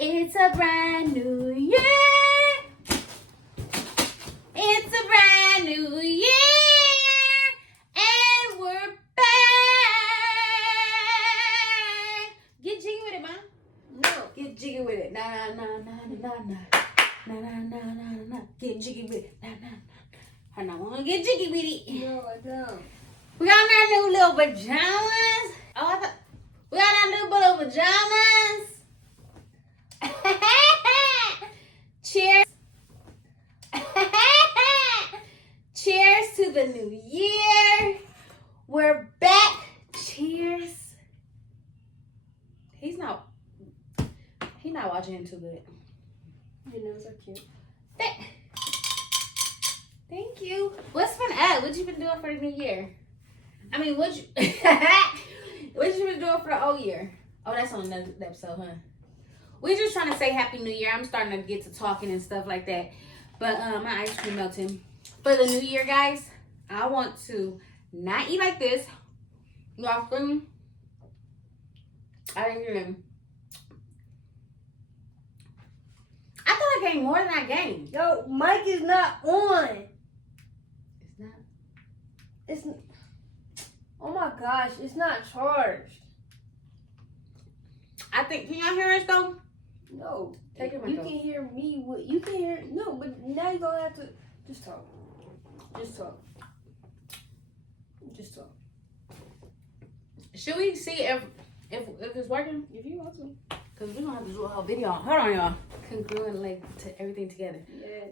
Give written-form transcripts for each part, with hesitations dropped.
It's a brand new year. It's a brand new year. And we're back. Get jiggy with it, Mom. No. Get jiggy with it. Nah, nah, nah, nah, nah, nah. Nah, nah, nah, nah, nah. Get jiggy with it. Nah, nah, nah. I don't want to get jiggy with it. No, I don't. We got our new little pajamas. Oh, I thought we got our new little pajamas. Cheers. Cheers to the new year. We're back. Cheers. He's not watching it too good. Your nails are cute. Thank you. What's been up? What you been doing for the new year? I mean, what you been doing for the old year? Oh, that's on another episode, huh? We're just trying to say Happy New Year. I'm starting to get to talking and stuff like that. But my ice cream melting. For the new year, guys, I want to not eat like this. Y'all screaming? I didn't hear him. I thought I gained more than I gained. Yo, mic is not on. It's not. It's. Oh my gosh, it's not charged. I think. Can y'all hear us though? No. Take your mic You off. can hear me. You can hear. No, but now you're gonna have to just talk. Just talk. Just talk. Should we see if it's working? If you want to. Cause we're gonna have to do a whole video. Hold on, y'all. Congruent like to everything together. Yes.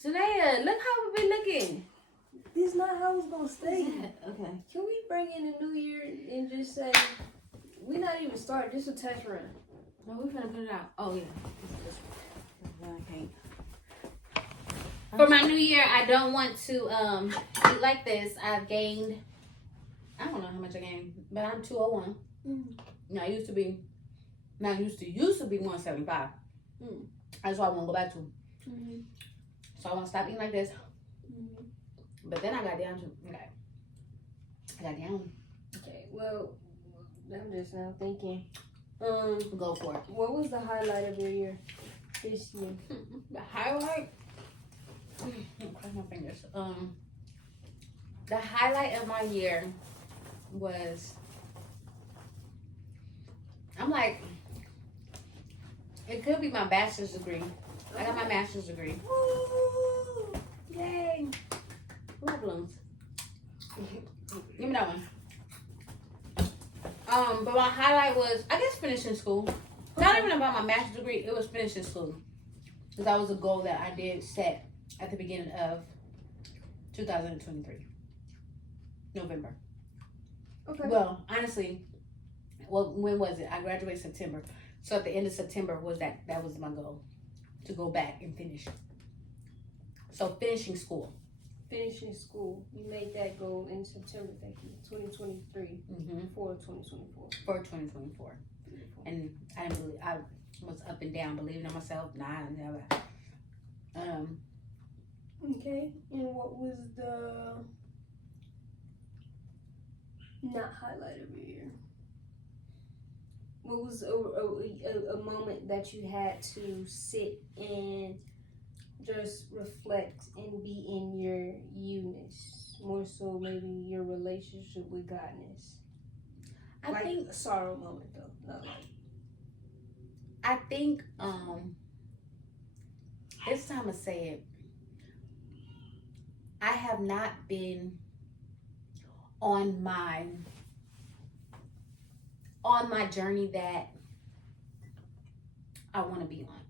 Today, look how we been looking. This is not how it's gonna stay. Okay. Can we bring in the new year and just say we're not even starting, just a test run? No, we're gonna put it out. Oh yeah. This one. I can't. For my new year, I don't want to eat like this. I've gained. I don't know how much I gained, but I'm 201. Now I used to be 175. That's why I want to go back to. So I want to stop eating like this. But then I got down to I got down. Okay, well, I'm just now thinking. Go for it. What was the highlight of your year this year? The highlight. Cross my fingers. The highlight of my year was. I'm like, it could be my bachelor's degree. I got my master's degree. Woo! Yay! Love balloons. Give me that one. But my highlight was, I guess, finishing school. Not even about my master's degree. It was finishing school, because that was a goal that I did set at the beginning of 2023, November. Okay. Well, honestly, when was it? I graduated September, so at the end of September was that was my goal, to go back and finish. So finishing school. Finishing school. You made that goal in September, thank you. 2023 for 2024. For 2024. And I didn't believe, I was up and down, believing in myself. Nah, I never. Okay. And what was the not highlight of your year? What was a moment that you had to sit and just reflect and be in your you-ness? More so maybe your relationship with Godness. I think a sorrow moment though, not like. I think this time I say it. I have not been on my journey that I want to be on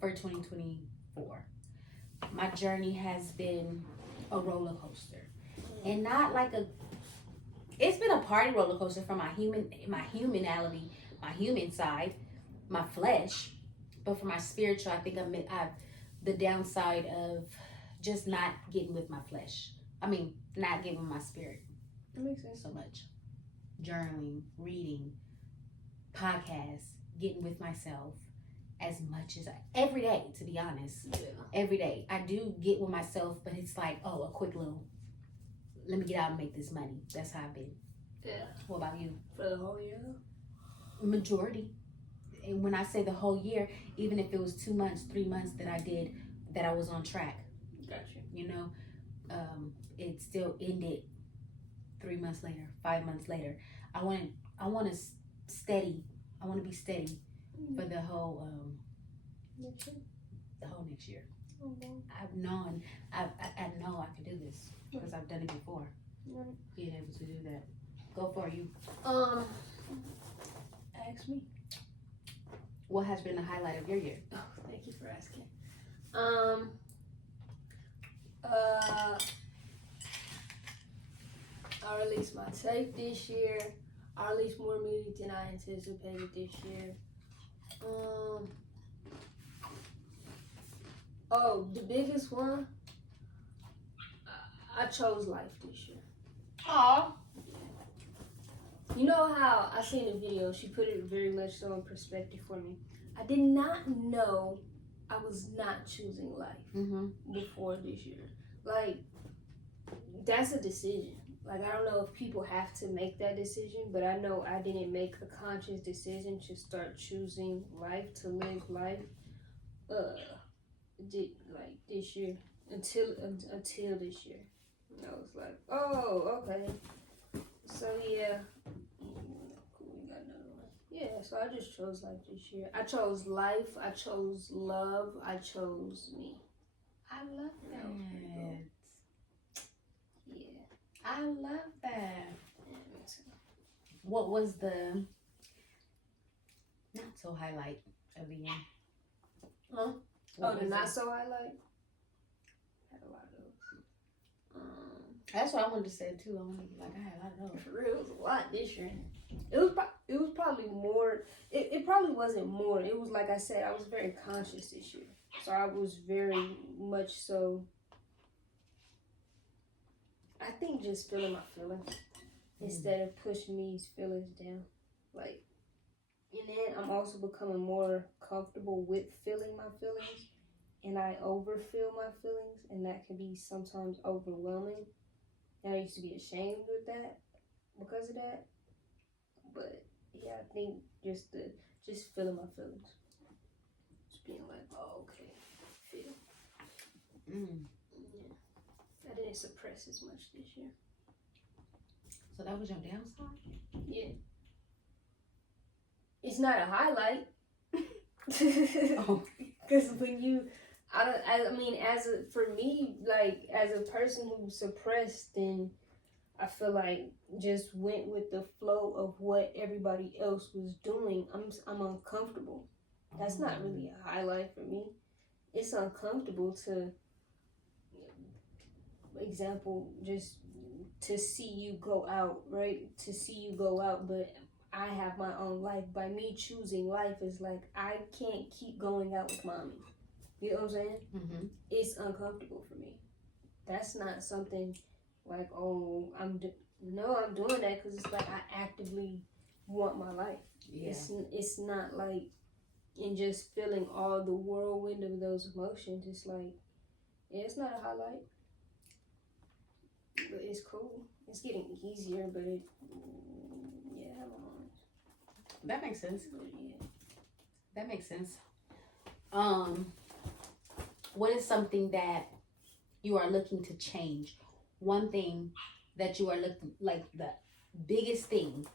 for 2024. My journey has been a roller coaster, and not like it's been a party roller coaster for my humanality, my human side, my flesh, but for my spiritual, I think I've the downside of just not getting with my flesh. I mean, not getting with my spirit. That makes sense. So much. Journaling, reading, podcasts, getting with myself as much as every day, to be honest. Yeah. Every day. I do get with myself, but it's like, oh, a quick little, let me get out and make this money. That's how I've been. Yeah. What about you? For the whole year? Majority. and when I say the whole year, even if it was 2 months, 3 months that I did, that I was on track. Gotcha. You know, it still ended 3 months later, 5 months later. I want to steady. I want to be steady for the whole next year. Oh, wow. I know I can do this because I've done it before. Right. Being able to do that. Go for you. Ask me. What has been the highlight of your year? Oh, thank you for asking. I released my tape this year. I released more music than I anticipated this year. The biggest one, I chose life this year. Aw. You know how I seen the video, she put it very much so in perspective for me. I did not know I was not choosing life before this year. Like, that's a decision. Like, I don't know if people have to make that decision, but I know I didn't make a conscious decision to start choosing life, to live life, like this year, until this year. And I was like, oh, okay. So yeah, cool. We got another one. Yeah, so I just chose life this year. I chose life. I chose love. I chose me. I love that. Yeah. I love that. Yeah, me too. What was the not so highlight of the year? Huh? What Oh, the was not it? so highlight? Had a lot of those. That's what I wanted to say too. I wanted to be like, I had a lot of those. For real, it was a lot this year. It was probably more. It probably wasn't more. It was like I said, I was very conscious this year. So I was very much so, I think, just feeling my feelings instead of pushing these feelings down. Like, and then I'm also becoming more comfortable with feeling my feelings, and I overfeel my feelings, and that can be sometimes overwhelming. And I used to be ashamed with that because of that. But yeah, I think just feeling my feelings. Just being like, oh, okay, feel. Yeah. I didn't suppress as much this year. So that was your downside? Yeah. It's not a highlight. Oh. Because when you, I mean, for me, like, as a person who suppressed, then I feel like just went with the flow of what everybody else was doing. I'm uncomfortable. That's not really a highlight for me. It's uncomfortable to, example, just to see you go out, right? To see you go out, but I have my own life. By me choosing life, is like, I can't keep going out with mommy. You know what I'm saying? Mm-hmm. It's uncomfortable for me. That's not something like, oh, I'm doing that because it's like I actively want my life. Yeah. It's not like, and just feeling all the whirlwind of those emotions. It's like, yeah, it's not a highlight, but it's cool. It's getting easier, but yeah, I have my moments. That makes sense. Yeah. That makes sense. What is something that you are looking to change? One thing that you are looking, like the biggest thing.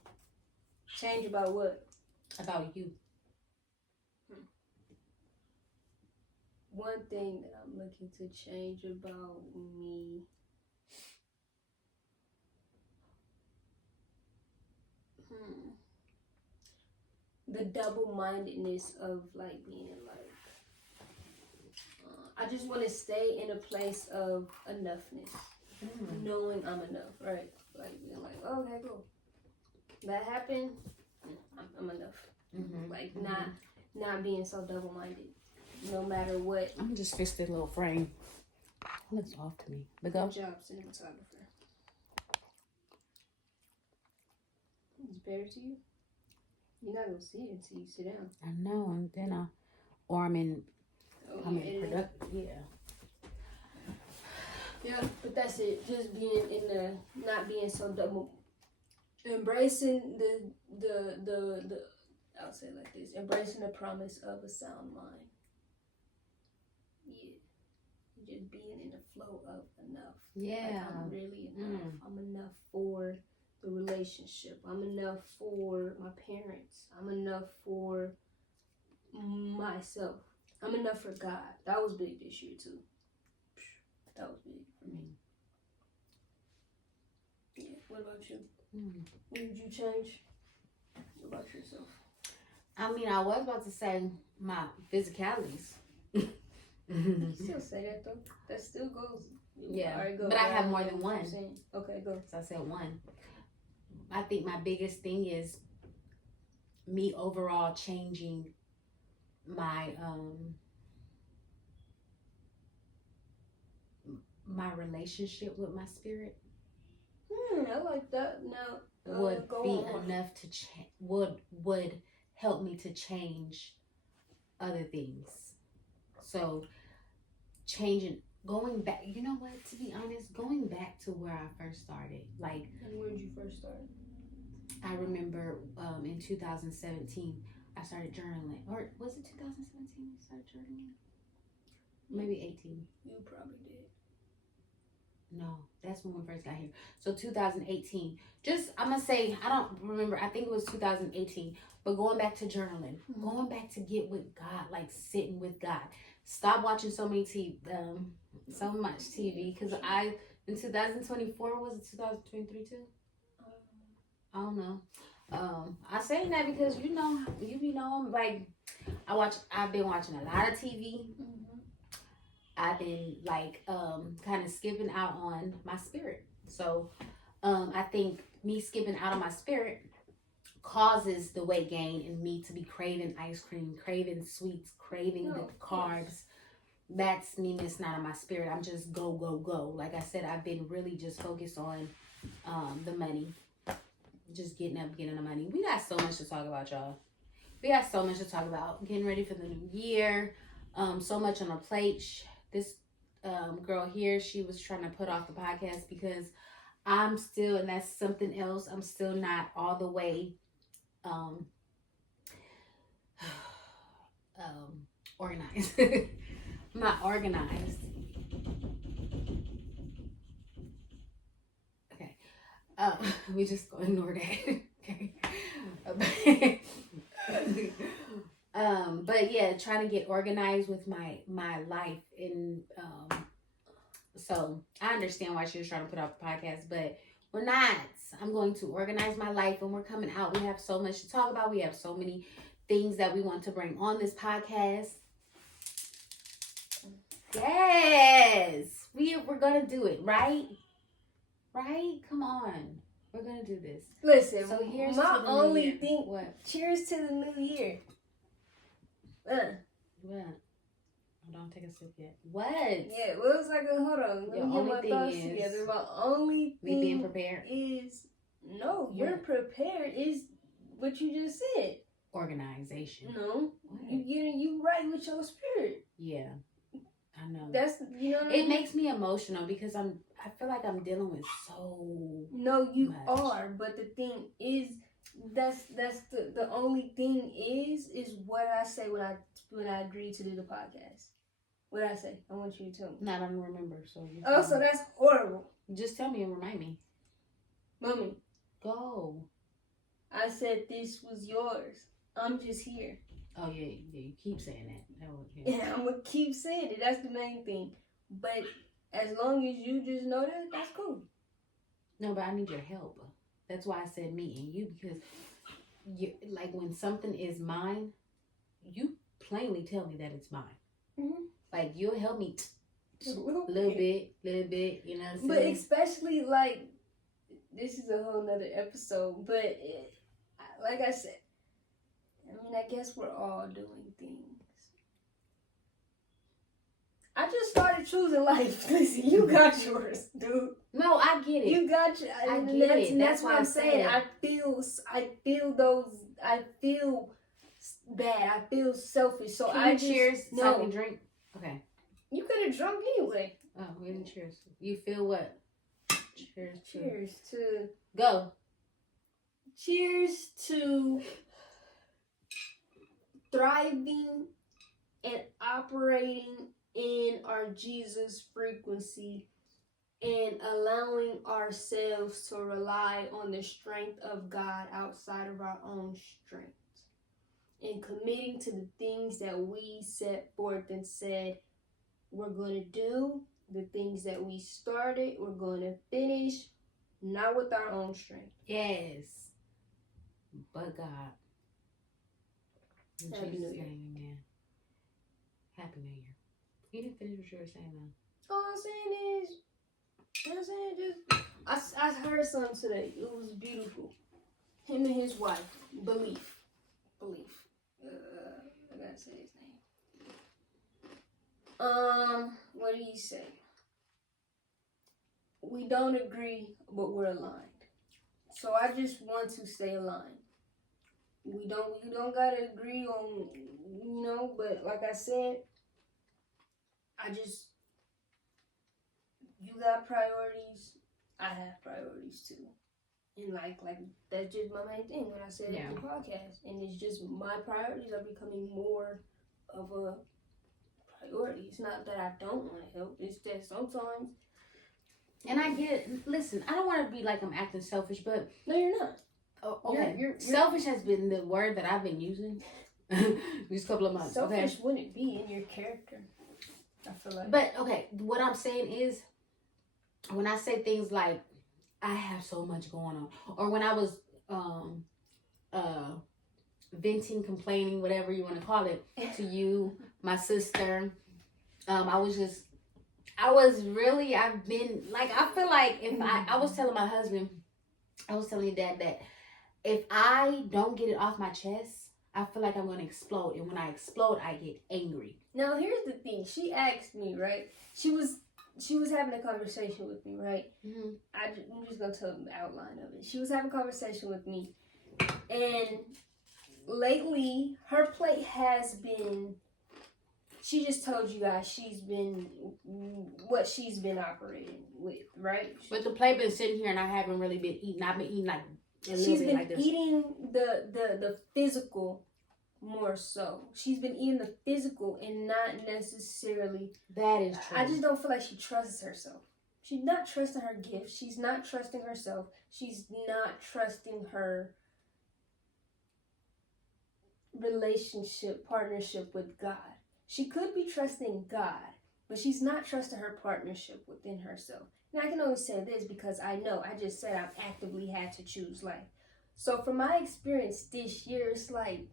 Change about what? About you. One thing that I'm looking to change about me. The double-mindedness of like being in life. I just want to stay in a place of enoughness, knowing I'm enough, right? Like being like, oh, okay, cool. That happened. I'm enough. Like not being so double-minded, no matter what. I'm just fix this little frame. It looks off to me. But go. Good job, cinematographer. It's better to you. You're not gonna see it until you sit down. I know, and then I'm in productive. Yeah. Yeah, but that's it. Just being in the, not being so double, embracing the I'll say it like this: embracing the promise of a sound mind. Yeah, just being in the flow of enough. Yeah. Like I'm really enough. I'm enough for the relationship. I'm enough for my parents. I'm enough for myself. I'm enough for God. That was big this year too. That was big for me. Yeah. What about you? What did you change about yourself? I mean, I was about to say my physicalities. You still say that though. That still goes. Yeah. All right, go. But I have more than one. Okay, go. So I said one. I think my biggest thing is me overall changing my my relationship with my spirit. I like that. Now Would go be on. enough to would help me to change other things. So going back, you know what, to be honest, going back to where I first started. Like, and where did you first start? I remember in 2017 I started journaling. Or was it 2017 we started journaling? Maybe 18. You probably did. No, that's when we first got here. So 2018. Just, I'm going to say, I don't remember. I think it was 2018. But going back to journaling. Going back to get with God. Like sitting with God. Stop watching so much TV. Because in 2024, was it 2023 too? I don't know. I say that because you be knowing, like, I've been watching a lot of TV. I've been like kind of skipping out on my spirit. So I think me skipping out on my spirit causes the weight gain in me to be craving ice cream, craving sweets, craving the carbs. That's me missing out on my spirit. I'm just go. Like I said, I've been really just focused on the money. Just getting the money. We got so much to talk about, y'all. We got so much to talk about. Getting ready for the new year. So much on our plate. This girl here, she was trying to put off the podcast because I'm still, and that's something else, I'm still not all the way organized. I'm not organized. Okay. We just go ignore that. Okay. But yeah, trying to get organized with my life, and so I understand why she was trying to put off the podcast, but we're not. I'm going to organize my life, and we're coming out. We have so much to talk about. We have so many things that we want to bring on this podcast. Yes, we're gonna do it, right? Right? Come on, we're gonna do this. Listen, so here's my only year. thing. What? Cheers to the new year. What? Don't take a sip yet. What? Yeah, well, it was like hold on. Let me get my thoughts together. My only thing me being prepared is you're prepared is what you just said. Organization. No, you right with your spirit. Yeah, I know. That's It makes me emotional because I feel like I'm dealing with so. No, you much. are, but the thing is. That's the only thing is what I say when I agree to do the podcast. What I say? I want you to tell me. No, I don't remember. So. So that's horrible. Just tell me and remind me. Mommy. Go. I said this was yours. I'm just here. Oh yeah, you keep saying that. Yeah, I'm gonna keep saying it. That's the main thing. But as long as you just know that, that's cool. No, but I need your help. That's why I said me and you, because you like when something is mine, you plainly tell me that it's mine. Mm-hmm. Like you'll help me a little bit, you know what I'm saying? But especially like this is a whole nother episode. But like I said, I guess we're all doing things. I just started choosing life. Listen, you got yours, dude. No, I get it. You got you. I get it. That's what I'm saying. I feel bad. I feel selfish. So Can you cheers so I can drink? Okay. You could have drunk anyway. Oh, we didn't cheers. You feel what? Cheers. Cheers to go. Cheers to thriving and operating in our Jesus frequency and allowing ourselves to rely on the strength of God outside of our own strength. And committing to the things that we set forth and said we're going to do, the things that we started, we're going to finish, not with our own strength. Yes. But God. In Happy Jesus' New Year. name, amen. Happy New Year. You didn't finish what you were saying, though. All I'm saying is, I heard something today. It was beautiful. Him and his wife. Belief. I gotta say his name. What did he say? We don't agree, but we're aligned. So I just want to stay aligned. We don't gotta agree on, but like I said, you got priorities, I have priorities too. And like that's just my main thing when I said the podcast. And it's just my priorities are becoming more of a priority. It's not that I don't want to help, it's that sometimes. And I get it. Listen, I don't want to be like I'm acting selfish, but no, you're not. Oh, okay. You're selfish has been the word that I've been using these couple of months. Selfish wouldn't be in your character, I feel like. But okay, what I'm saying is, when I say things like I have so much going on, or when I was venting, complaining, whatever you want to call it, to you, my sister, I've been like, I feel like if I was telling my husband, I was telling Dad that if I don't get it off my chest, I feel like I'm going to explode. And when I explode, I get angry. Now, here's the thing. She asked me, right? She was having a conversation with me, right? Mm-hmm. I'm just going to tell the outline of it. She was having a conversation with me. And lately, her plate has been, she just told you guys what she's been operating with, right? But the plate been sitting here and I haven't really been eating. I've been eating like a little she's bit been like this. eating the physical more so. She's been eating the physical and not necessarily. That is true. I just don't feel like she trusts herself. She's not trusting her gifts. She's not trusting herself. She's not trusting her partnership with God. She could be trusting God, but she's not trusting her partnership within herself. And I can only say this because I know, I just said I've actively had to choose life. So from my experience this year, it's like,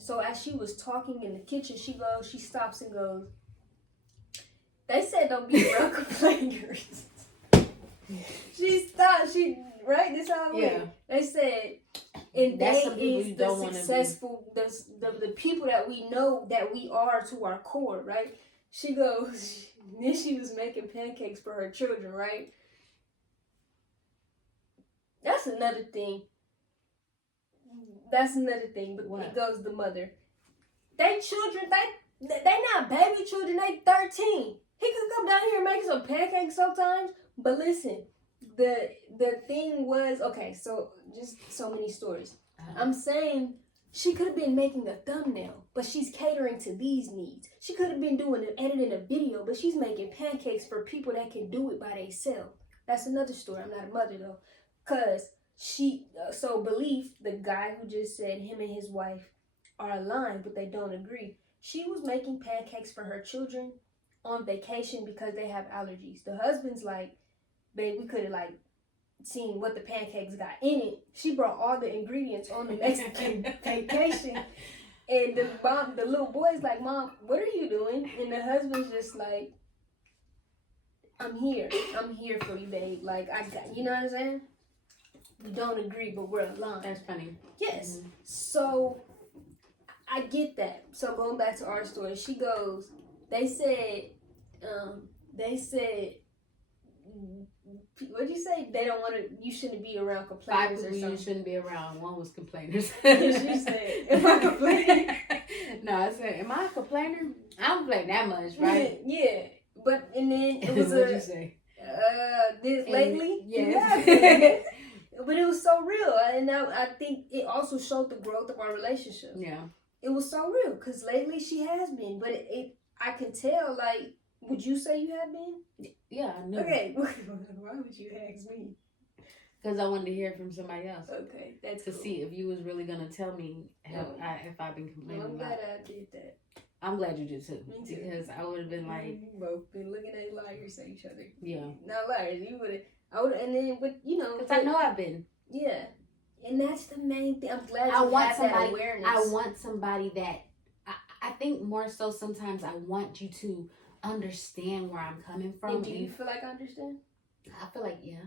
So as she was talking in the kitchen, she stops and goes, they said don't be around complainers. She stopped, right? This how it went. They said, and that's they is the successful, the people that we know that we are to our core, right? She goes, then she was making pancakes for her children, right? That's another thing. But what? It goes the mother. They children, they not baby children, they 13. He could come down here and make some pancakes sometimes. But listen, the thing was, okay, so just so many stories. I'm saying she could have been making a thumbnail, but she's catering to these needs. She could have been editing a video, but she's making pancakes for people that can do it by themselves. That's another story. I'm not a mother though. Cause Belief, the guy who just said him and his wife are aligned, but they don't agree. She was making pancakes for her children on vacation because they have allergies. The husband's like, babe, we could have seen what the pancakes got in it. She brought all the ingredients on the Mexican vacation. And the little boy's like, Mom, what are you doing? And the husband's just like, I'm here for you, babe. Like, I got, you know what I'm saying? We don't agree, but we're aligned. That's funny. Yes. Mm-hmm. So I get that. So going back to our story, she goes, they said, what'd you say? They don't want to, you shouldn't be around complainers or something. You shouldn't be around. One was complainers. She said, am I complaining? No, I said, am I a complainer? I don't complain that much, right? Yeah. But, and then it was what'd you say? Lately? Yeah. But it was so real. And I think it also showed the growth of our relationship. Yeah. it was so real because lately she has been, but I can tell. Like, would you say you have been? Yeah, I know. Okay, why would you ask me? Because I wanted to hear it from somebody else. Okay, that's to cool. see if you was really gonna tell me if I've been complaining. I'm glad I did that. I'm glad you did too. Me too. Because I would have been like, we both been looking at liars at each other. Yeah. Not liars. You would have. I would, and then, but you know, because I know I've been. Yeah, and that's the main thing. I'm glad I you want have somebody. that awareness. I want somebody that. I think more so sometimes I want you to understand where I'm coming from. And do you feel like I understand? I feel like you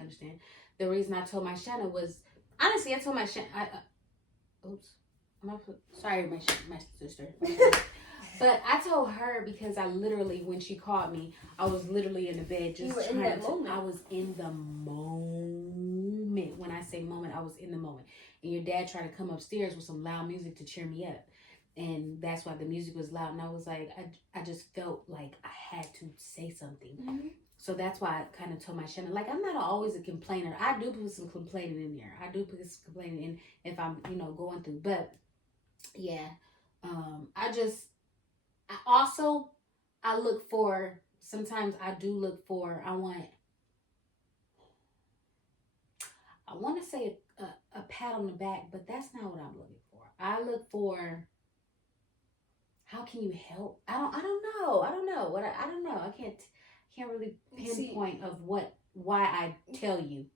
understand. The reason I told my Shanna was honestly I told my Shanna. Sorry, my sister. But I told her because I literally, when she called me, I was literally in the bed just in that moment. I was in the moment. When I say moment, I was in the moment. And your dad tried to come upstairs with some loud music to cheer me up. And that's why the music was loud. And I was like, I just felt like I had to say something. Mm-hmm. So that's why I kind of told my Shanna, like, I'm not always a complainer. I do put some complaining in there. I do put some complaining in if I'm, going through. But, yeah, I look for, sometimes I do look for, I want to say a pat on the back, but that's not what I'm looking for. I look for, how can you help? I don't know. I don't know. I can't really pinpoint why I tell you.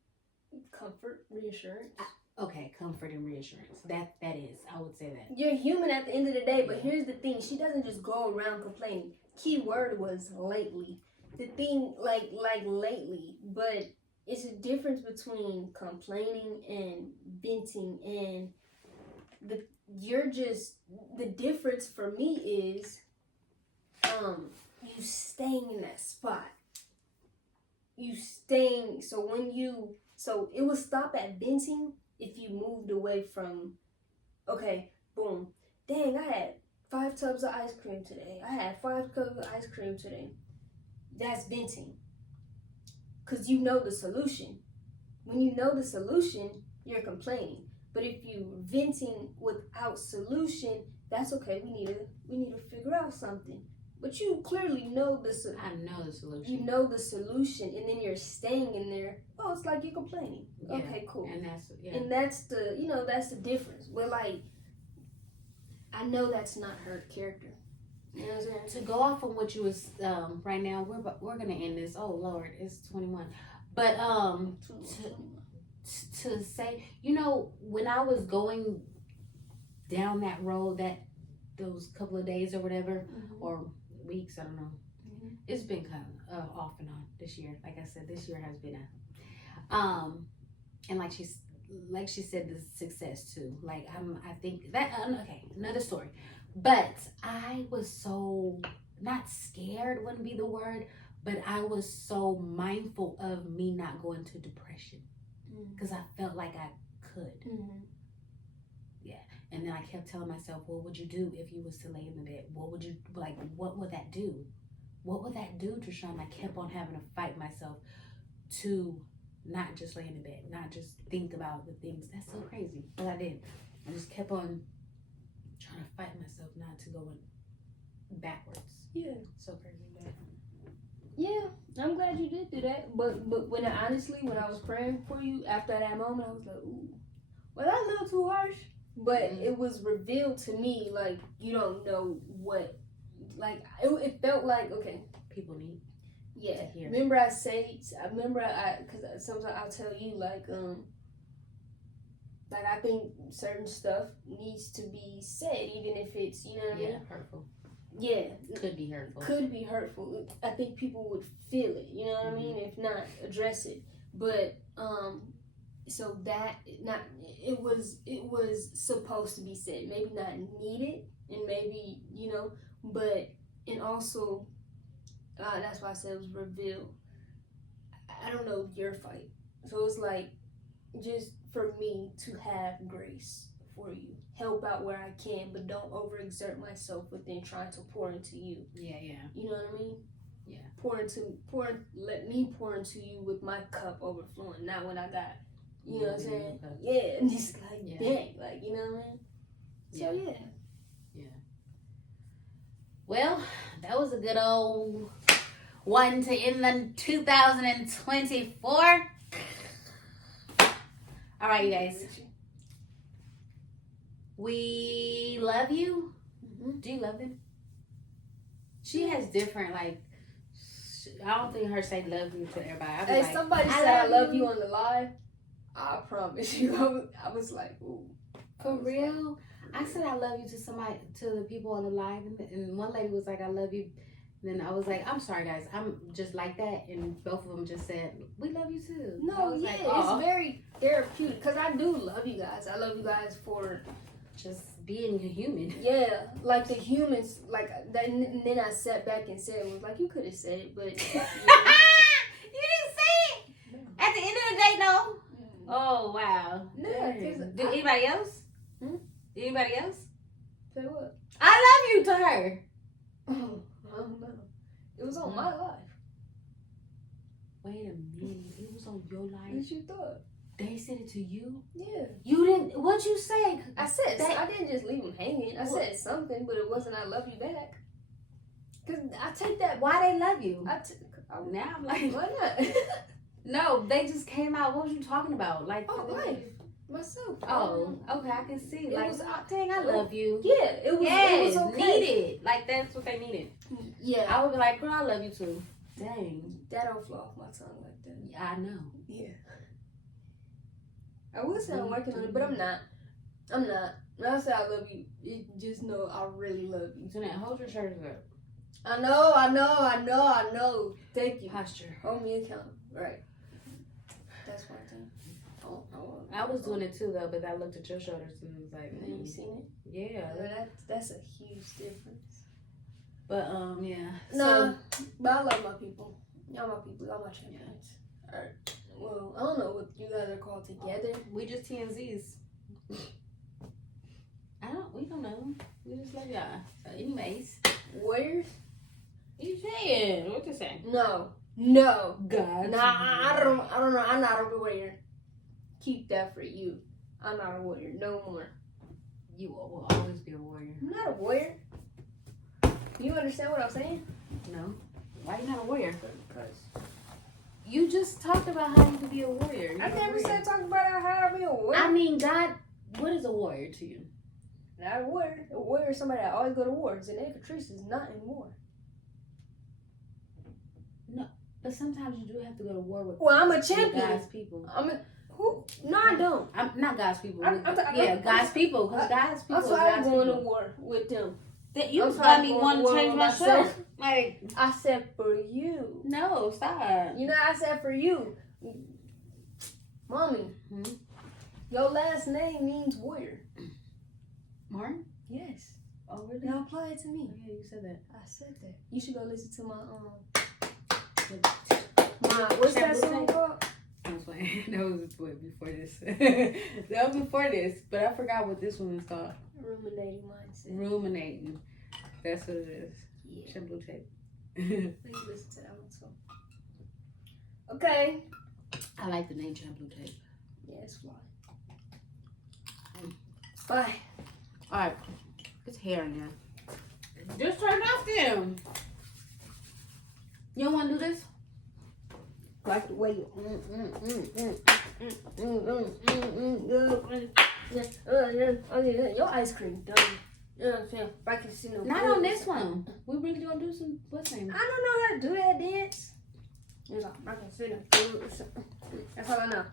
Comfort, reassurance. Okay, comfort and reassurance. That is, I would say that. You're human at the end of the day, but here's the thing. She doesn't just go around complaining. Key word was lately. The thing, like lately, but it's a difference between complaining and venting, and the difference for me is, you staying in that spot. So it would stop at venting if you moved away from, okay, boom, dang, I had 5 tubs of ice cream today. I had 5 cups of ice cream today. That's venting. Because you know the solution. When you know the solution, you're complaining. But if you venting without solution, that's okay. We need to figure out something. But you clearly know the solution. I know the solution. You know the solution, and then you're staying in there. Oh, it's like you're complaining. Yeah. Okay, cool. And that's that's the difference. But like, I know that's not her character. You know what I'm saying? To go off on what you was right now, we're gonna end this. Oh Lord, it's 21. But to say, when I was going down that road, those couple of days or whatever, or weeks, I don't know. It's been kind of off and on this year. Like I said, this year has been and like she said, the success too. Like I think that okay, another story. But I was so not scared wouldn't be the word, but I was so mindful of me not going to depression because I felt like I could. Yeah, and then I kept telling myself, what would you do if you was to lay in the bed? What would that do? What would that do, Trishawn? I kept on having to fight myself to not just lay in the bed, not just think about the things. That's so crazy. But I did. I just kept on trying to fight myself not to go backwards. Yeah. So crazy, but yeah, I'm glad you did do that. But when I was praying for you after that moment, I was like, ooh, well, that's a little too harsh. But it was revealed to me, like, you don't know what, like, it felt like, okay. People need. Yeah. Remember because sometimes I'll tell you, like I think certain stuff needs to be said, even if it's, you know what I mean? Hurtful. Yeah. Could be hurtful. Could be hurtful. I think people would feel it, you know what I mean? If not, address it. But, so that, it was supposed to be said. Maybe not needed, and maybe, but, and also, that's why I said it was revealed. I don't know your fight. So it's like, just for me to have grace for you. Help out where I can, but don't overexert myself within trying to pour into you. Yeah. You know what I mean? Yeah. Let me pour into you with my cup overflowing, not when I got, you know what I'm saying? Yeah, and just like, dang, like, you know what I mean? So, yeah. Well, that was a good old one to end the 2024. All right, you guys. We love you. Do you love them? She has different, like, I don't think her say love you to everybody. I be Hey, like, somebody said I love you on the live. I promise you. I was like, ooh. For real? I said I love you to somebody, to the people on the live, and one lady was like, I love you. Then I was like, I'm sorry, guys. I'm just like that. And both of them just said, we love you too. No, yeah, like, it's very therapeutic. Because I do love you guys. I love you guys for just being a human. Yeah, like the humans, like that. And then I sat back and said, "Was like you could have said it, but You didn't say it. No. At the end of the day, no. Oh wow. No. Did anybody else? Anybody else? Say what? I love you to her. Oh, I don't know. It was on my life. Wait a minute. It was on your life. What you thought? They said it to you? Yeah. You didn't. What'd you say? I said that, I didn't just leave them hanging. I said something, but it wasn't I love you back. Cause I take that. Why they love you? Now I'm like, why not? No, they just came out. What was you talking about? Like, life. Myself. Oh, okay, I can see. It Like, was, dang, I love you. Yeah, it was. Yes, it was okay. Needed. Like, that's what they needed. Yeah. I would be like, girl, I love you too. Dang. That don't flow off my tongue like that. Yeah, I know. Yeah. I would say I'm working on it, but I'm not. When I say I love you, just know I really love you. Jeanette, hold your shoulders up. I know. Thank you. Posture. Hold me accountable. Right. That's one thing. I was doing it too, though, but I looked at your shoulders and was like, You seen it? Yeah. That's a huge difference. But, yeah. No, but I love my people. Y'all my people. Y'all my champions. Alright. Well, I don't know what you guys are called together. We just TNZs. We don't know. We just love y'all. So anyways. Warriors? You saying? What you saying? No. God. Nah, I don't know. I'm not a warrior. Keep that for you. I'm not a warrior. No more. You will always be a warrior. I'm not a warrior. You understand what I'm saying? No. Why you not a warrior? Because you just talked about how you could be a warrior. I never said talking about how I be a warrior. I mean, God, what is a warrior to you? Not a warrior. A warrior is somebody that always go to war. Zenae Patrice is not in war. No, but sometimes you do have to go to war with. Well, I'm a champion. God's people. Who? No, I don't. I'm not God's people. God's people. Because God's people. That's why I'm going to war with them. That you got me want to change my shirt. Like I said for you. No, stop. You know I said for you. Mommy, your last name means warrior. Martin? Yes. Oh, really? Now apply it to me. Oh, yeah, you said that. I said that. You should go listen to my what's that song called? I was playing. That was before this. That was before this, but I forgot what this one is called. Ruminating mindset. Ruminating. That's what it is. Yeah. Shampoo tape. Please listen to that one too. Okay. I like the name shampoo tape. Yeah, it's fly. Bye. Alright. It's hair in there. Just turn off them. You don't want to do this? Like the way you your ice cream done. You know what I'm saying? I can see no. Not on this one. We really gonna do some what's name? I don't know how to do that dance. It's like I can see no. That's all I know.